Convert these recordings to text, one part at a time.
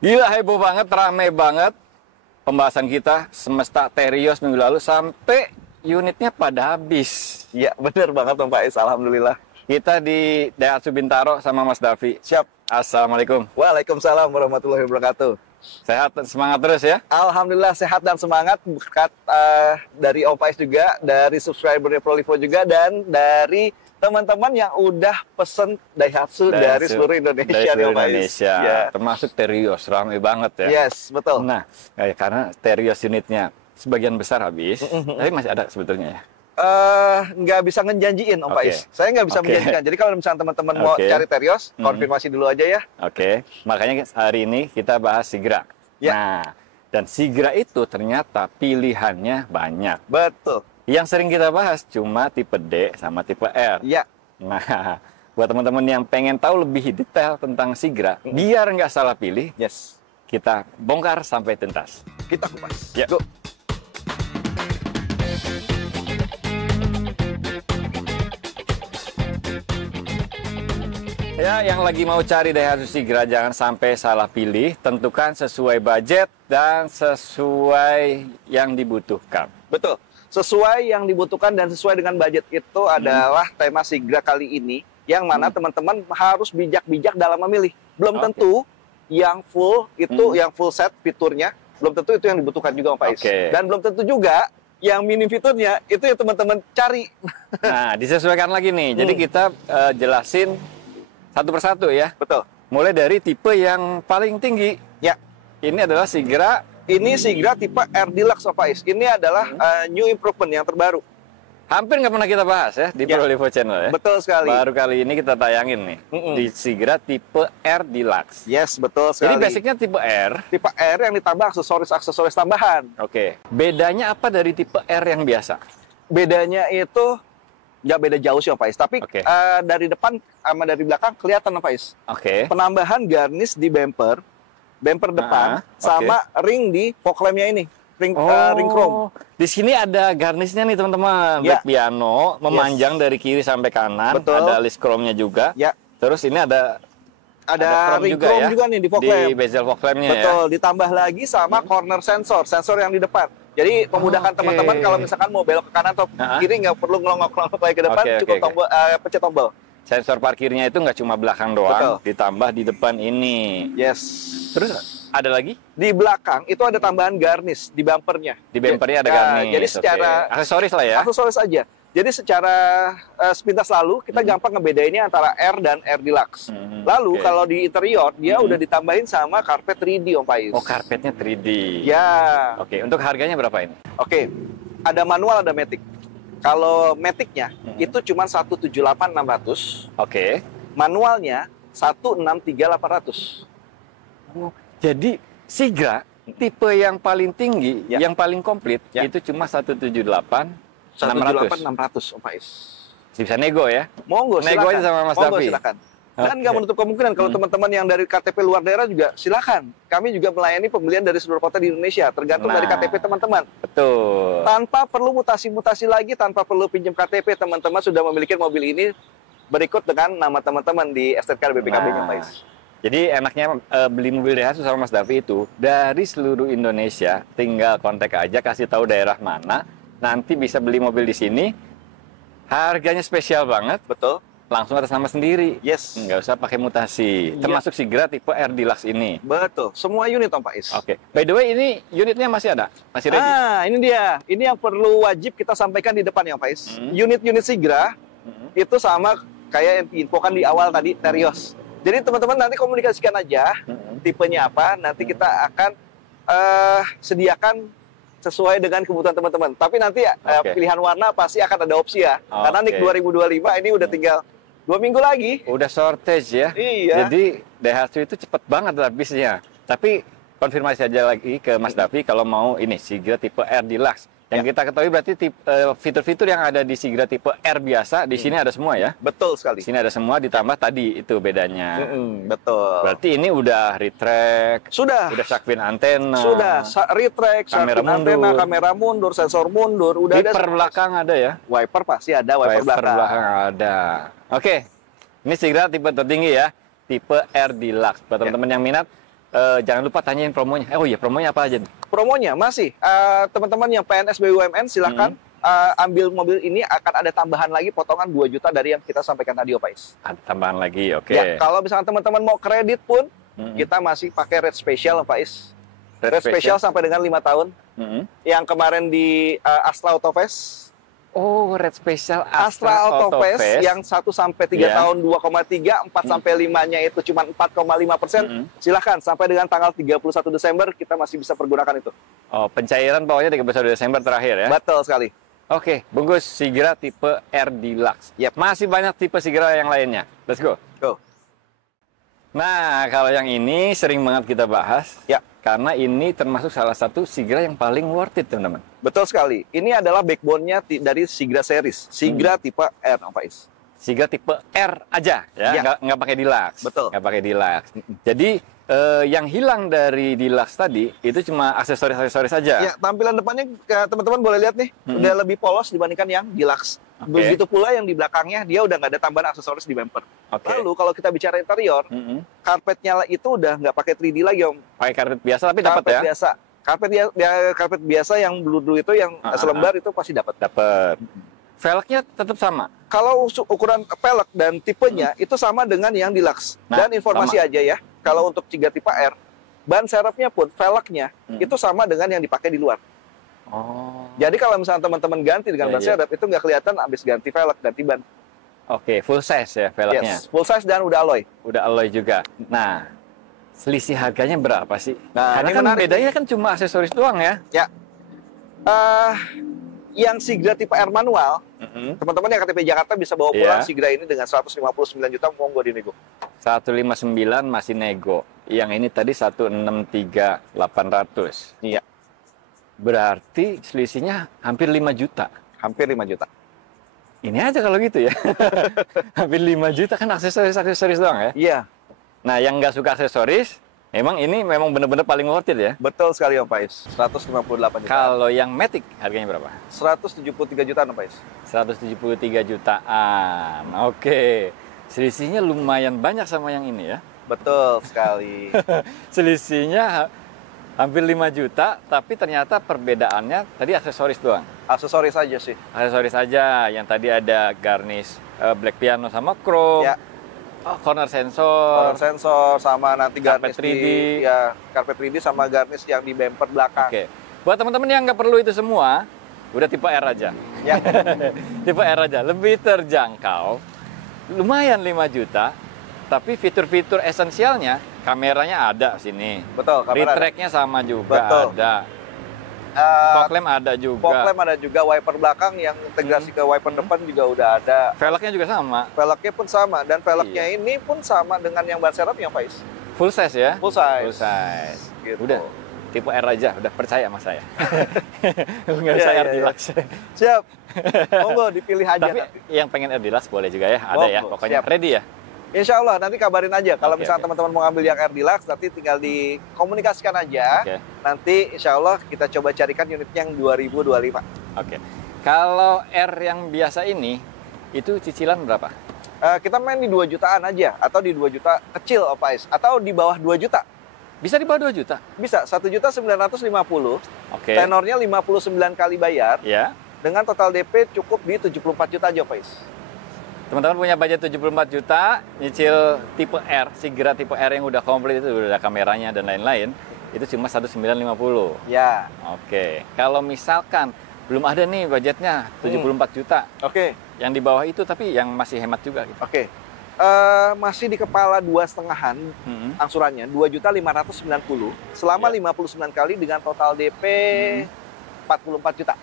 Gila, heboh banget, rame banget pembahasan kita Semesta Terios minggu lalu sampai unitnya pada habis. Iya, bener banget Om Faiz. Alhamdulillah. Kita di Daihatsu Bintaro sama Mas Davi. Siap. Assalamualaikum. Waalaikumsalam warahmatullahi wabarakatuh. Sehat, semangat terus ya. Alhamdulillah sehat dan semangat berkat dari Om Faiz juga, dari subscribernya Prolivo juga, dan dari teman-teman yang udah pesen Daihatsu dari seluruh Indonesia. Dari seluruh nih, Om Faiz. Indonesia. Ya. Termasuk Terios, ramai banget ya. Yes, betul. Nah, karena Terios unitnya sebagian besar habis, tapi masih ada sebetulnya ya. Nggak bisa ngejanjiin Om Oke. Faiz. Saya nggak bisa Oke. menjanjikan. Jadi kalau misalnya teman-teman mau Oke. cari Terios, konfirmasi dulu aja ya. Oke, makanya hari ini kita bahas Sigra. Ya. Nah, dan Sigra itu ternyata pilihannya banyak. Betul. Yang sering kita bahas cuma tipe D sama tipe R. Ya. Nah, buat teman-teman yang pengen tahu lebih detail tentang Sigra, biar nggak salah pilih, Yes. kita bongkar sampai tuntas. Kita kupas. Ya. Go. Ya, yang lagi mau cari Daihatsu Sigra jangan sampai salah pilih, tentukan sesuai budget dan sesuai yang dibutuhkan. Betul. Sesuai yang dibutuhkan dan sesuai dengan budget itu adalah tema Sigra kali ini, yang mana teman-teman harus bijak-bijak dalam memilih. Belum Oke. tentu yang full itu, yang full set fiturnya, belum tentu itu yang dibutuhkan juga Om Faiz. Oke. Dan belum tentu juga yang minim fiturnya itu yang teman-teman cari. Nah, disesuaikan lagi nih. Jadi kita jelasin satu persatu ya. Betul. Mulai dari tipe yang paling tinggi. Ya. Ini adalah Sigra. Ini Sigra tipe R Deluxe Om Faiz. Ini adalah new improvement yang terbaru. Hampir nggak pernah kita bahas ya di Ya. Prolivo Channel ya. Betul sekali. Baru kali ini kita tayangin nih di Sigra tipe R Deluxe. Yes, betul Jadi sekali. basicnya tipe R. Tipe R yang ditambah aksesoris-aksesoris tambahan. Oke. Bedanya apa dari tipe R yang biasa? Bedanya itu nggak beda jauh sih Om Faiz. Tapi Oke. dari depan sama dari belakang kelihatan Om Faiz. Oke. Penambahan garnish di bumper depan, oke. sama ring di fog lampnya ini. Ring chrome. Di sini ada garnishnya nih teman-teman. Ya. Black piano memanjang dari kiri sampai kanan. Betul. Ada list chrome-nya juga. Ya. Terus ini ada Ada ring chrome juga nih di fog di lamp. bezel fog lamp-nya ya. Betul, ditambah lagi sama corner sensor yang di depan. Jadi memudahkan Oke. teman-teman kalau misalkan mau belok ke kanan atau kiri, nggak perlu ngelongok-ngelongok lagi ke depan, Oke, cukup oke. tombol, pencet tombol. Sensor parkirnya itu nggak cuma belakang doang, Betul. ditambah di depan ini. Yes. Terus ada lagi? Di belakang itu ada tambahan garnish di bumpernya. Di bumpernya ada Ya, garnish. Jadi oke. secara aksesoris lah ya. aksesoris aja. Jadi secara sepintas lalu kita gampang ngebedainnya antara R dan R Deluxe. Lalu oke. kalau di interior dia udah ditambahin sama karpet 3D Om Faiz. Oh, karpetnya 3D. Ya. Oke, untuk harganya berapa ini? Oke. Ada manual, ada matic. Kalau maticnya itu cuma 178.600, Oke. manualnya 163.800. Oh, jadi Sigra tipe yang paling tinggi, Ya. yang paling komplit Ya. itu cuma 178.600. 178.600 Om Faiz. Bisa nego ya? Monggo Nego silakan. aja sama Mas Monggo Davi. silakan. Dan Oke. nggak menutup kemungkinan kalau teman-teman yang dari KTP luar daerah juga silakan. Kami juga melayani pembelian dari seluruh kota di Indonesia, tergantung dari Nah. KTP teman-teman. Betul. Tanpa perlu mutasi-mutasi lagi, tanpa perlu pinjam KTP, teman-teman sudah memiliki mobil ini berikut dengan nama teman-teman di STNK BPKB-nya, Pak Is. Jadi enaknya beli mobil Daihatsu sama Mas Davi itu dari seluruh Indonesia, tinggal kontak aja, kasih tahu daerah mana, nanti bisa beli mobil di sini. Harganya spesial banget, Betul? langsung atas nama sendiri. Yes. Nggak usah pakai mutasi. Iya. Termasuk Sigra tipe R Deluxe ini. Betul. Semua unit, Om Pak Is. Oke. By the way, ini unitnya masih ada? Masih ready? Ini dia. Ini yang perlu wajib kita sampaikan di depan ya, Pak Is. Unit-unit Sigra itu sama kayak yang diinfokan di awal tadi, Terios. Jadi teman-teman nanti komunikasikan aja tipenya apa, nanti kita akan sediakan sesuai dengan kebutuhan teman-teman. Tapi nanti Oke. pilihan warna pasti akan ada opsi ya. Karena NIK Oke. 2025 ini udah tinggal 2 minggu lagi. Udah shortage ya? Iya. Jadi Daihatsu itu cepet banget habisnya. Tapi konfirmasi aja lagi ke Mas Davi kalau mau ini Sigra tipe R Deluxe. Yang kita ketahui berarti fitur-fitur yang ada di Sigra tipe R biasa di sini ada semua ya? Betul sekali. Di sini ada semua ditambah tadi itu bedanya. Betul. Berarti ini udah retract, Sudah. udah shark fin antena, Sudah. Retract, Kamera shark fin antena, mundur. kamera mundur, sensor mundur, udah ada. wiper belakang ada ya? Wiper pasti ada, wiper belakang. ada. Oke, ini Sigra tipe tertinggi ya, tipe R Deluxe. Buat teman-teman yang minat, jangan lupa tanyain promonya. Oh iya, promonya apa aja nih? Promonya masih, teman-teman yang PNS BUMN silahkan ambil mobil ini, akan ada tambahan lagi potongan 2 juta dari yang kita sampaikan tadi, Pak Is. Ada tambahan lagi, oke. Ya, kalau misalnya teman-teman mau kredit pun, kita masih pakai rate spesial, Pak Is. Rate spesial sampai dengan 5 tahun. Yang kemarin di Astra Autofest. Oh, rate spesial Astra Autofest yang 1 sampai 3 tahun 2,3, 4 sampai 5-nya itu cuma 4,5%. Silahkan sampai dengan tanggal 31 Desember kita masih bisa pergunakan itu. Oh, pencairan pokoknya 31 Desember terakhir ya? Betul sekali. Oke, bungkus Sigra tipe R Deluxe. Yep. Masih banyak tipe Sigra yang lainnya. Let's go. Go. Nah, kalau yang ini sering banget kita bahas. Ya. Karena ini termasuk salah satu Sigra yang paling worth it, teman-teman. Betul sekali. Ini adalah backbone-nya dari Sigra series. Sigra tipe R, Pak Is. Sigra tipe R aja, ya. Nggak pakai Deluxe. Betul. Nggak pakai Deluxe. Jadi, yang hilang dari Deluxe tadi, itu cuma aksesoris-aksesoris saja. Ya, tampilan depannya teman-teman boleh lihat nih, udah lebih polos dibandingkan yang Deluxe. Begitu pula yang di belakangnya, dia udah nggak ada tambahan aksesoris di bumper. Lalu kalau kita bicara interior, karpetnya itu udah nggak pakai 3D lagi, Om. Pakai karpet biasa tapi dapat ya? Karpet biasa. Karpet biasa yang blue itu yang selembar itu pasti dapat. Dapat. Velgnya tetap sama. Kalau ukuran velg dan tipenya itu sama dengan yang Deluxe. Dan informasi aja ya, kalau untuk Sigra tipe R, ban serepnya pun velgnya itu sama dengan yang dipakai di luar. Oh. Jadi kalau misalnya teman-teman ganti dengan ban serep itu nggak kelihatan habis ganti velg, ganti ban. Oke, full size ya velgnya. Yes, full size dan udah alloy. Udah alloy juga. Nah, selisih harganya berapa sih? Nah, karena kan bedanya kan cuma aksesoris doang ya. Ya. Yang Sigra tipe R manual, teman-teman yang KTP Jakarta bisa bawa pulang Sigra ini dengan 159 juta, monggo dinego. 159 masih nego. Yang ini tadi 163.800. Iya. Berarti selisihnya hampir 5 juta. Hampir 5 juta. Ini aja kalau gitu ya. Hampir 5 juta kan aksesoris doang ya? Iya. Nah, yang nggak suka aksesoris, ini memang benar-benar paling worth it ya? Betul sekali, Om Pais. 158 juta. Kalau yang Matic harganya berapa? 173 jutaan, Om Pais. 173 jutaan. Oke. Selisihnya lumayan banyak sama yang ini ya? Betul sekali. Selisihnya hampir 5 juta, tapi ternyata perbedaannya tadi aksesoris doang. Aksesoris aja sih. Aksesoris aja. Yang tadi ada garnish black piano sama chrome. Ya. Corner sensor. Corner sensor sama nanti garnish karpet 3D. Karpet 3D sama garnish yang di bumper belakang. Oke. Buat teman-teman yang nggak perlu itu semua, udah tipe R aja. Ya. Tipe R aja, lebih terjangkau. Lumayan 5 juta. Tapi fitur-fitur esensialnya, kameranya ada sini. Betul, kamera. Retract-nya sama juga ada. Fog lamp ada juga. Fog lamp ada juga, wiper belakang yang integrasi ke wiper depan juga udah ada. Velgnya juga sama. Velgnya pun sama, dan velgnya ini pun sama dengan yang ban serep yang Pais. Full size ya? Full size. Full size. Gitu. Udah, tipe R aja, udah percaya sama saya. Nggak usah R Deluxe. Siap. Monggo dipilih aja. Tapi nanti. yang pengen R Deluxe boleh juga ya, ada ya. Pokoknya siap. Ready ya? Insya Allah nanti kabarin aja. Kalau misalnya teman-teman mau ngambil yang R Deluxe, nanti tinggal dikomunikasikan aja. Nanti insya Allah kita coba carikan unitnya yang 2025. Oke. Kalau R yang biasa ini, itu cicilan berapa? Kita main di 2 jutaan aja, atau di 2 juta kecil, Opais, atau di bawah 2 juta. Bisa di bawah 2 juta? Bisa, 1.950.000. Oke. Tenornya 59 kali bayar. Ya. Dengan total DP cukup di 74 juta aja, Opais. Teman-teman punya budget 74 juta, nyicil tipe R, Sigra tipe R yang udah komplit itu, udah ada kameranya dan lain-lain, itu cuma 1.950. Ya. Oke. Kalau misalkan belum ada nih budgetnya 74 juta. Oke. Yang di bawah itu tapi yang masih hemat juga gitu. Oke. Masih di kepala 2,5-an angsurannya, 2.590 selama 59 kali dengan total DP 44 juta.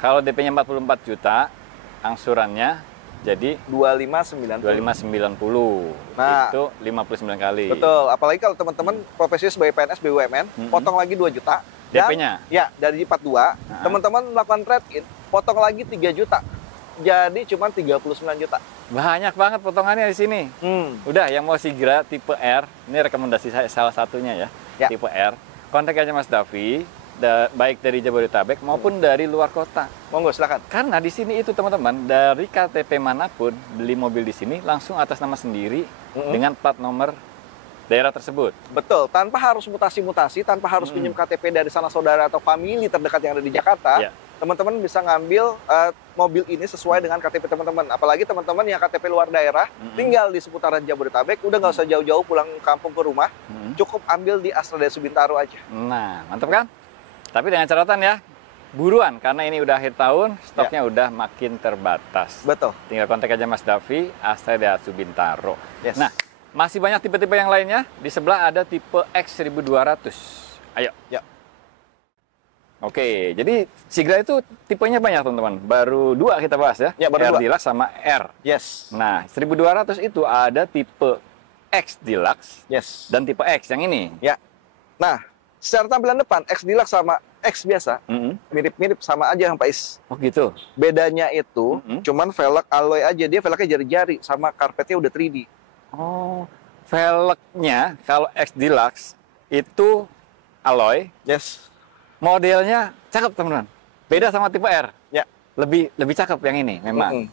Kalau DP-nya 44 juta, angsurannya jadi 2590. Nah, itu 59 kali. Betul, apalagi kalau teman-teman profesi sebagai PNS BUMN, potong lagi 2 juta. DP-nya? Ya, dari 42, teman-teman melakukan trade-in, potong lagi 3 juta. Jadi cuma 39 juta. Banyak banget potongannya di sini. Udah, yang mau Sigra tipe R, ini rekomendasi saya salah satunya ya. Tipe R. Kontak aja Mas Davi, baik dari Jabodetabek maupun dari luar kota. Monggo silakan. Karena di sini itu teman-teman, dari KTP manapun beli mobil di sini langsung atas nama sendiri dengan plat nomor daerah tersebut. Betul, tanpa harus mutasi-mutasi, tanpa harus pinjam KTP dari sanak saudara atau famili terdekat yang ada di Jakarta, Ya. teman-teman bisa ngambil mobil ini sesuai dengan KTP teman-teman. Apalagi teman-teman yang KTP luar daerah, tinggal di seputaran Jabodetabek, udah nggak usah jauh-jauh pulang kampung ke rumah, cukup ambil di Astra Desa Bintaro aja. Nah, mantap kan? Tapi dengan catatan ya, buruan, karena ini udah akhir tahun, stoknya udah makin terbatas. Betul. Tinggal kontak aja Mas Davi, Astra Daihatsu Bintaro. Yes. Nah, masih banyak tipe-tipe yang lainnya. Di sebelah ada tipe X1200. Ayo. Ya. Oke, jadi Sigra itu tipenya banyak teman-teman. Baru 2 kita bahas ya. Ya, baru R 2. Deluxe sama R. Yes. Nah, 1200 itu ada tipe X Deluxe Yes. dan tipe X yang ini. Ya. Nah, secara tampilan depan, X Deluxe sama X biasa, mirip-mirip sama aja Pak Is. Oh gitu. Bedanya itu, cuman velg alloy aja. Dia velgnya jari-jari, sama karpetnya udah 3D. Oh, velgnya kalau X Deluxe itu alloy, Yes. modelnya cakep teman-teman. Beda sama tipe R. Ya. Lebih cakep yang ini memang.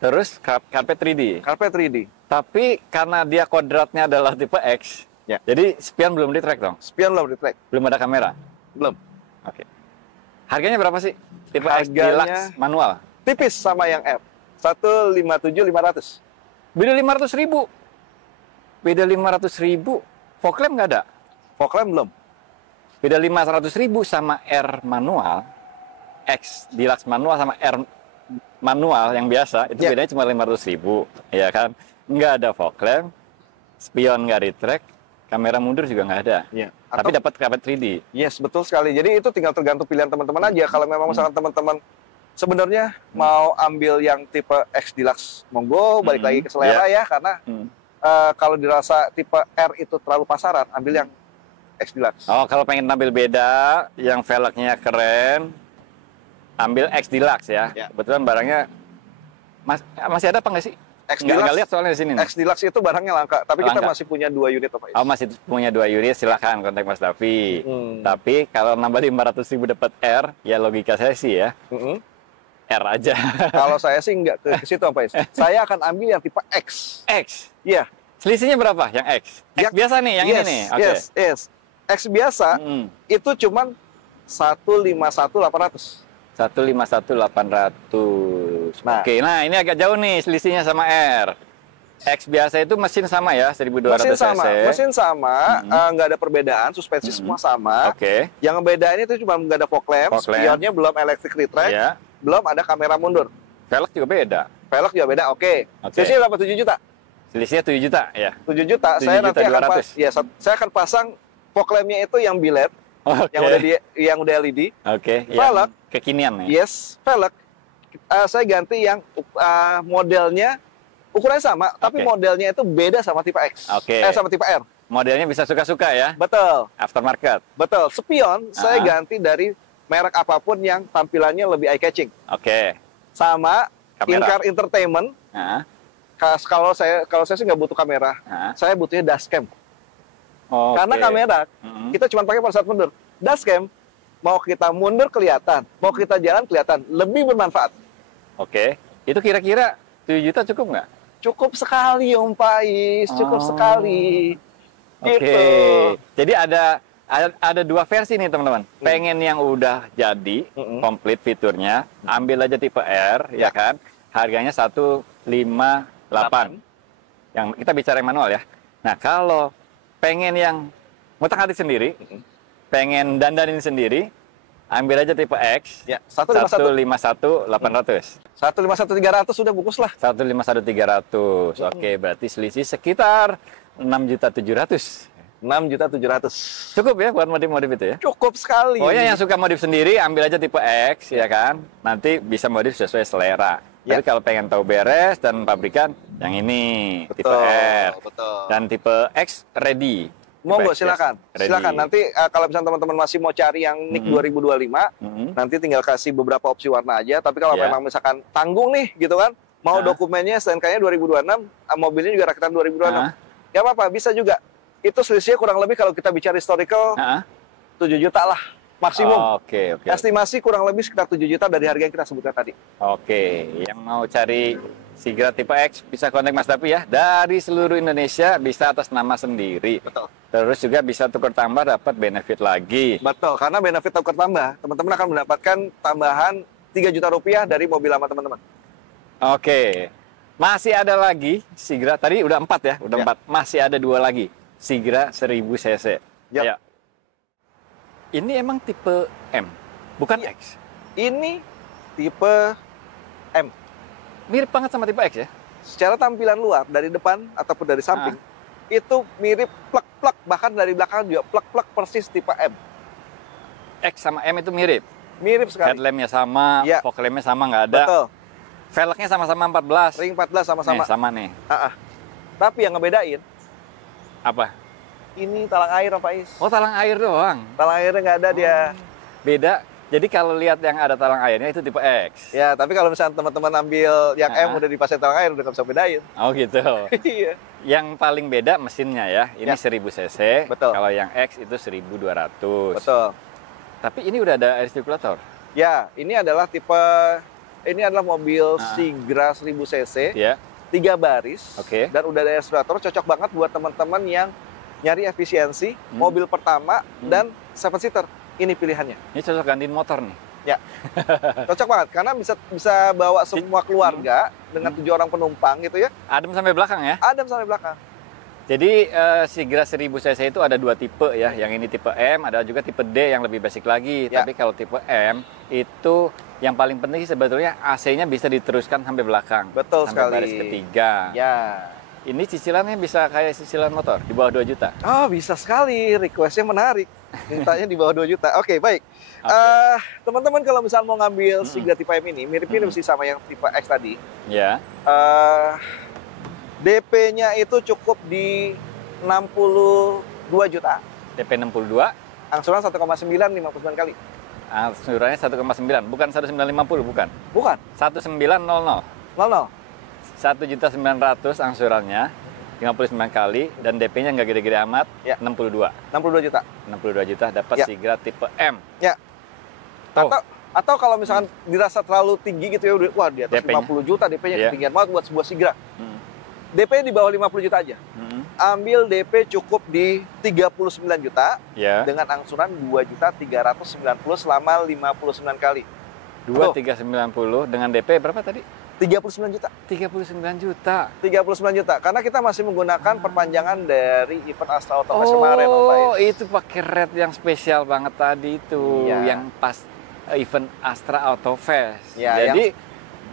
Terus karpet 3D. Karpet 3D. Tapi karena dia kodratnya adalah tipe X, Ya. jadi spion belum di-track dong. Spion belum di-track. Belum ada kamera. Belum. Oke. Harganya berapa sih? Tipe X Harganya Deluxe manual. tipis sama yang R. 157.500. Beda 500.000. Beda 500.000. Fog lamp nggak ada. Fog lamp belum. Beda 500.000 sama R manual. X Deluxe manual sama R manual yang biasa itu bedanya cuma 500.000, ya kan? Nggak ada fog lamp, spion nggak di-track, kamera mundur juga nggak ada. Ya. Tapi dapat karpet 3D. Yes, betul sekali. Jadi itu tinggal tergantung pilihan teman-teman aja. Kalau memang misalkan teman-teman sebenarnya mau ambil yang tipe X Deluxe, monggo balik lagi ke selera ya, karena kalau dirasa tipe R itu terlalu pasaran, ambil yang X Deluxe. Oh, kalau pengen tampil beda, yang velgnya keren, ambil X Deluxe ya. Ya. Kebetulan barangnya masih ada apa nggak sih? X Nggak Deluxe, lihat soalnya di sini. X Deluxe itu barangnya langka, tapi kita Langka. masih punya 2 unit Pak Is. Oh, masih punya 2 unit, silahkan kontak Mas Davi. Tapi kalau nambah 500.000 dapat R, ya logika saya sih ya, R aja. Kalau saya sih nggak ke situ Pak Is. Saya akan ambil yang tipe X. X. Iya. Selisihnya berapa yang X? X biasa nih, yang ini nih. Oke. Yes. X biasa itu cuman 151.800. 151.800. Nah. Oke, nah ini agak jauh nih selisihnya sama R. X biasa itu mesin sama ya, 1200 Mesin sama, cc. mesin sama, nggak ada perbedaan, suspensi semua sama. Oke. Yang ngebedain itu cuma nggak ada fog lamp, Fog lamp. spionnya belum electric retract, Iya. belum ada kamera mundur. Velg juga beda. Velg juga beda, oke. Oke. Selisihnya berapa? 7 juta? Selisihnya 7 juta ya. 7 juta, 7 saya juta nanti akan 200. saya akan pasang fog lampnya itu yang biled, Oke. yang udah LED. Oke. Velg. Yang kekinian ya. Yes, velg. Saya ganti yang modelnya ukurannya sama, tapi Oke. modelnya itu beda sama tipe X. Oke. Sama tipe R. Modelnya bisa suka-suka ya. Betul, Aftermarket. betul. Spion saya Ah. ganti dari merek apapun yang tampilannya lebih eye catching. Oke. Sama Kamera. in-car entertainment. Nah. Kalau saya sih nggak butuh kamera, saya butuhnya dashcam. Oke. Karena kamera kita cuma pakai pada saat mundur. Dashcam mau kita mundur kelihatan, mau kita jalan kelihatan, lebih bermanfaat. Oke. Itu kira-kira 7 juta cukup nggak? Cukup sekali Om Pais, cukup sekali. Oke. Gitu. Jadi ada 2 versi nih teman-teman. Pengen yang udah jadi komplit fiturnya, ambil aja tipe R ya kan. Harganya 158. Yang kita bicara yang manual ya. Nah, kalau pengen yang ngutak-atik sendiri, pengen dandanin sendiri, ambil aja tipe X. Ya, 151. 151.800. 151.300 sudah bungkus lah. 151.300. Oke, berarti selisih sekitar 6.700.000. 6.700.000. Cukup ya buat modif-modif itu ya? Cukup sekali. Pokoknya yang suka modif sendiri, ambil aja tipe X, ya kan? Nanti bisa modif sesuai selera. Ya. Tapi kalau pengen tahu beres dan pabrikan, yang ini, tipe Betul, R. betul. Dan tipe X, ready. Monggo Tipe X, silakan. ready. Silakan. Nanti kalau misalnya teman-teman masih mau cari yang NIK 2025, nanti tinggal kasih beberapa opsi warna aja. Tapi kalau Ya. memang misalkan tanggung nih gitu kan, mau dokumennya STNK-nya 2026, mobilnya juga rakitan 2026. Gak apa-apa, bisa juga. Itu selisihnya kurang lebih kalau kita bicara historical 7 juta lah. maksimum. Oke. Estimasi kurang lebih sekitar 7 juta dari harga yang kita sebutkan tadi. Oke, yang mau cari Sigra tipe X bisa kontak Mas Dapi ya. Dari seluruh Indonesia, bisa atas nama sendiri. Betul. Terus juga bisa tukar tambah, dapat benefit lagi. Betul, karena benefit tukar tambah, teman-teman akan mendapatkan tambahan 3 juta rupiah dari mobil lama teman-teman. Oke, masih ada lagi Sigra. Tadi udah 4 ya, udah 4. Masih ada 2 lagi. Sigra 1000 cc. Ya. Ini emang tipe M, bukan X. Ini tipe M. Mirip banget sama tipe X ya? Secara tampilan luar, dari depan ataupun dari samping, itu mirip plek-plek, bahkan dari belakang juga plek-plek persis tipe M. X sama M itu mirip? Mirip sekali. Headlampnya sama, fog lampnya sama, nggak ada. Betul. Velgnya sama-sama 14. Ring 14 sama-sama. Nih, sama nih. Tapi yang ngebedain, apa? ini talang air, Pak Is. Oh, talang air doang? Talang airnya nggak ada dia. Beda. Jadi kalau lihat yang ada talang airnya itu tipe X. Ya, tapi kalau misalnya teman-teman ambil yang M udah dipasang talang air, udah nggak bisa bedain. Oh gitu. Iya. Yang paling beda mesinnya ya. Ini 1000 cc. Betul. Kalau yang X itu 1200. Betul. Tapi ini udah ada air circulator. Ya, ini adalah mobil Sigra 1000 cc. Ya. 3 baris. Oke. Dan udah ada air circulator, cocok banget buat teman-teman yang nyari efisiensi, mobil pertama dan 7 seater. Ini pilihannya. Ini cocok gantiin motor nih. Ya, cocok banget karena bisa bawa semua keluarga dengan 7 orang penumpang gitu ya. Adem sampai belakang ya? Adem sampai belakang. Jadi Sigra 1000 cc itu ada 2 tipe ya. Yang ini tipe M, ada juga tipe D yang lebih basic lagi. Ya. Tapi kalau tipe M itu yang paling penting sebetulnya AC-nya bisa diteruskan sampai belakang. Betul sampai sekali. baris ketiga. Ya. Ini cicilannya bisa kayak cicilan motor di bawah 2 juta. Oh, bisa sekali. Request-nya menarik. Mintanya di bawah 2 juta. Oke, baik. Teman-teman kalau misalnya mau ngambil Sigra tipe M ini, mirip-mirip sih sama yang tipe X tadi. Ya. DP-nya itu cukup di 62 juta. DP 62. Angsuran 1,9 59 kali. Angsurannya 1,9, bukan 1950, bukan? Bukan. 1900. 00. 1.900.000 angsurannya 59 kali dan DP-nya nggak gede-gede amat, ya. 62 juta. 62 juta dapat Ya. Sigra tipe M. Ya. Atau kalau misalkan dirasa terlalu tinggi gitu ya, wah di atas DP-nya? 50 juta DP-nya Ya. ketinggian banget buat sebuah Sigra. DP di bawah 50 juta aja. Ambil DP cukup di 39 juta Ya. dengan angsuran 2.390 selama 59 kali. 2.390 dengan DP berapa tadi? 39 juta. 39 juta. 39 juta. Karena kita masih menggunakan perpanjangan dari event Astra Auto Fest kemarin, Om Faiz. Oh, itu pakai red yang spesial banget tadi itu, Iya. yang pas event Astra Auto Fest. Ya, Jadi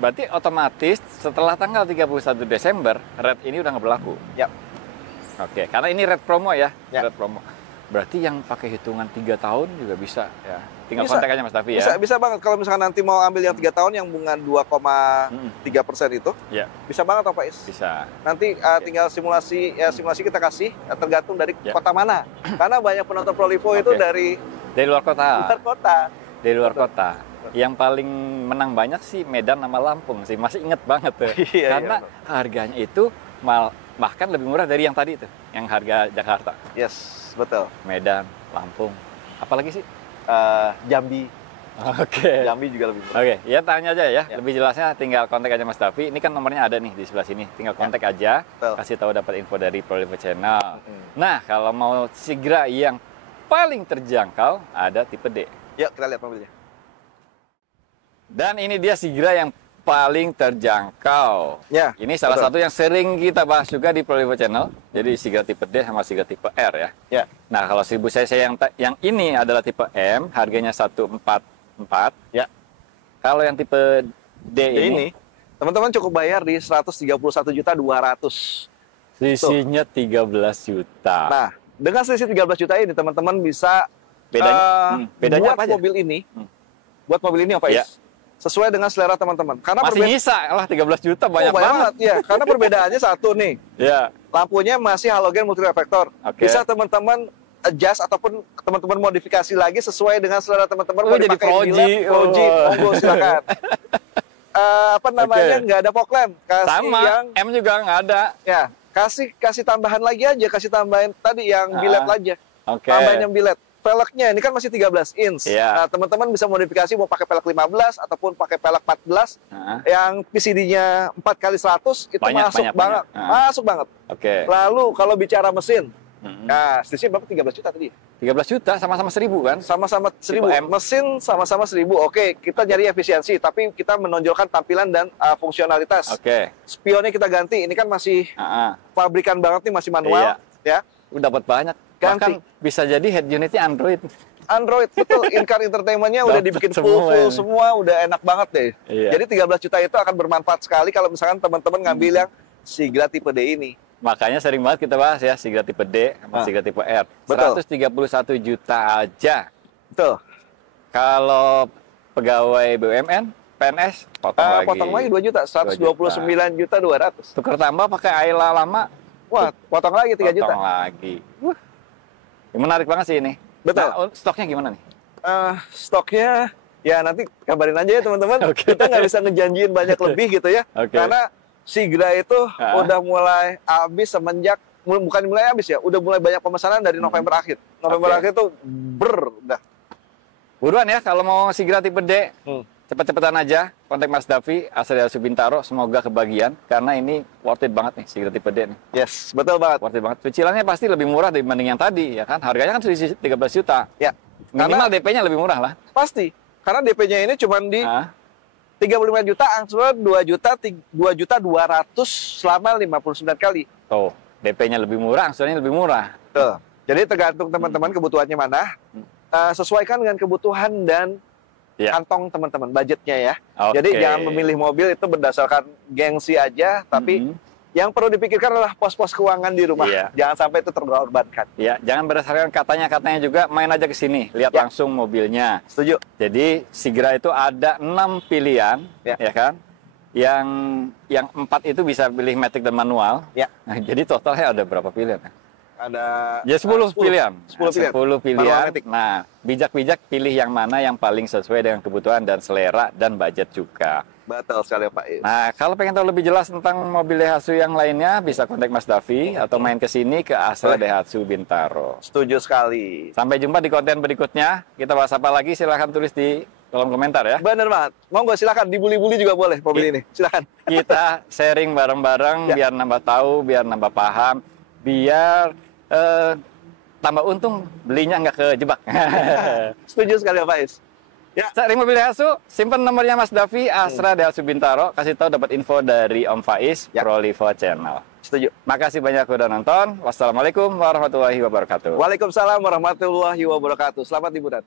berarti otomatis setelah tanggal 31 Desember red ini udah nggak berlaku. Ya. Oke, karena ini red promo ya, Ya. red promo. Berarti yang pakai hitungan 3 tahun juga bisa ya. Tinggal Bisa. kontak aja Mas Davi ya. Bisa banget kalau misalkan nanti mau ambil yang 3 tahun yang bunga 2,3% itu. Ya. Bisa banget, Om Faiz. Bisa. Nanti tinggal simulasi kita kasih tergantung dari Ya. kota mana. Karena banyak penonton Prolivo itu dari luar kota. luar kota. Dari luar kota. Yang paling menang banyak sih Medan sama Lampung sih. Masih inget banget tuh. Iya, Karena harganya itu bahkan lebih murah dari yang tadi itu, yang harga Jakarta. Yes, betul. Medan, Lampung. Apalagi sih? Jambi. Oke. Jambi juga lebih murah. Oke, ya tanya aja ya. Ya. Lebih jelasnya tinggal kontak aja Mas Davi. Ini kan nomornya ada nih di sebelah sini. Tinggal kontak aja, Betul. kasih tahu dapat info dari Prolivo Channel. Nah, kalau mau Sigra yang paling terjangkau ada tipe D. Yuk kita lihat mobilnya. Dan ini dia Sigra yang paling terjangkau. Ya. Ini salah betul. satu yang sering kita bahas juga di Prolivo Channel. Jadi Sigra tipe D sama Sigra tipe R ya. Ya. Nah, kalau 1000 cc yang ini adalah tipe M, harganya 144. Ya. Kalau yang tipe D ini teman-teman cukup bayar di 131.200.000. selisihnya 13 juta. Nah, dengan selisih 13 juta ini teman-teman bisa bedanya buat apa aja? mobil ini. Buat mobil ini, Om Faiz. Ya. Sesuai dengan selera teman-teman. Karena Masih nyisa lah 13 juta banyak, banget. Ya, karena perbedaannya satu nih. Ya. Lampunya masih halogen multi reflektor. Oke. Bisa teman-teman adjust ataupun teman-teman modifikasi lagi sesuai dengan selera teman-teman. Oh, Mau jadi dipakai di Proji. lab, Proji, monggo silakan. Apa namanya? Oke. Nggak ada fog lamp. Kasih Sama, yang M juga nggak ada. ya, kasih tambahan lagi aja, kasih tambahan tadi yang biled aja. Oke. Tambahin yang biled. velgnya ini kan masih 13 inch. Iya. Nah, teman-teman bisa modifikasi mau pakai velg 15 ataupun pakai velg 14 yang PCD-nya 4x100 itu masuk banget. Masuk banget. Oke. Lalu kalau bicara mesin, nah, selisihnya berapa? 13 juta tadi? 13 juta, sama-sama 1.000 kan? Sama-sama 1.000. Mesin sama-sama 1.000. Oke, kita nyari efisiensi, tapi kita menonjolkan tampilan dan fungsionalitas. Oke. Spionnya kita ganti, ini kan masih pabrikan banget nih, masih manual. Iya. Ya. Udah dapat banyak. Ganti. Bahkan bisa jadi head unitnya Android. Android, betul. In-car entertainment-nya udah dibikin full semua, udah enak banget deh. Iya. Jadi 13 juta itu akan bermanfaat sekali kalau misalkan teman-teman ngambil yang Sigra tipe D ini. Makanya sering banget kita bahas ya, Sigra tipe D sama Sigra tipe R. Betul. 131 juta aja. Betul. Kalau pegawai BUMN, PNS, potong lagi 2 juta, 129 juta 200. Tukar tambah pakai Ayla lama, Wah, potong lagi 3 juta. potong lagi. Menarik banget sih ini. Betul. Nah, stoknya gimana nih? Stoknya ya nanti kabarin aja ya teman-teman. Oke. Kita nggak bisa ngejanjiin banyak lebih gitu ya. Oke. Karena Sigra itu udah mulai habis semenjak, bukan mulai habis ya, udah mulai banyak pemesanan dari November akhir. November akhir tuh udah. Buruan ya kalau mau Sigra tipe D. Cepet-cepetan aja kontak Mas Davi, Asri Subintaro. Semoga kebagian karena ini worth it banget nih Sigra tipe D nih. Yes, betul banget. Worth it banget. Cicilannya pasti lebih murah dibanding yang tadi ya kan. Harganya kan selisih 13 juta. Ya. Minimal DP-nya lebih murah lah. Pasti. Karena DP-nya ini cuma di 35 juta, angsuran 2 juta 200 selama 59 kali. Tuh, DP-nya lebih murah, angsurannya lebih murah. Tuh. Jadi tergantung teman-teman kebutuhannya mana. Sesuaikan dengan kebutuhan dan kantong teman-teman, budgetnya ya. Jadi jangan memilih mobil itu berdasarkan gengsi aja, tapi yang perlu dipikirkan adalah pos-pos keuangan di rumah. Jangan sampai itu terkorbankan. Ya, jangan berdasarkan katanya juga, main aja ke sini, lihat langsung mobilnya. Setuju. Jadi Sigra itu ada 6 pilihan, ya kan? Yang 4 itu bisa pilih matic dan manual. Ya. Nah, jadi totalnya ada berapa pilihan? Ada ya 10 pilihan. 10 pilihan. Nah, bijak-bijak pilih yang mana yang paling sesuai dengan kebutuhan dan selera dan budget juga. Betul sekali Pak Is. Nah, kalau pengen tahu lebih jelas tentang mobil Daihatsu yang lainnya, bisa kontak Mas Davi atau main ke sini ke Astra Daihatsu Bintaro. Setuju sekali. Sampai jumpa di konten berikutnya. Kita bahas apa lagi? Silahkan tulis di kolom komentar ya. Bener banget. Monggo silakan dibully-bully juga boleh mobil ini. Silakan. Kita sharing bareng-bareng biar nambah tahu, biar nambah paham, biar tambah untung belinya nggak kejebak. Setuju sekali Pak Is. Ya, cari mobil Daihatsu, simpen nomornya Mas Davi, Astra Daihatsu Bintaro, kasih tahu dapat info dari Om Faiz, Prolivo Channel. Setuju. Makasih banyak udah nonton. Wassalamualaikum warahmatullahi wabarakatuh. Waalaikumsalam warahmatullahi wabarakatuh. Selamat liburan.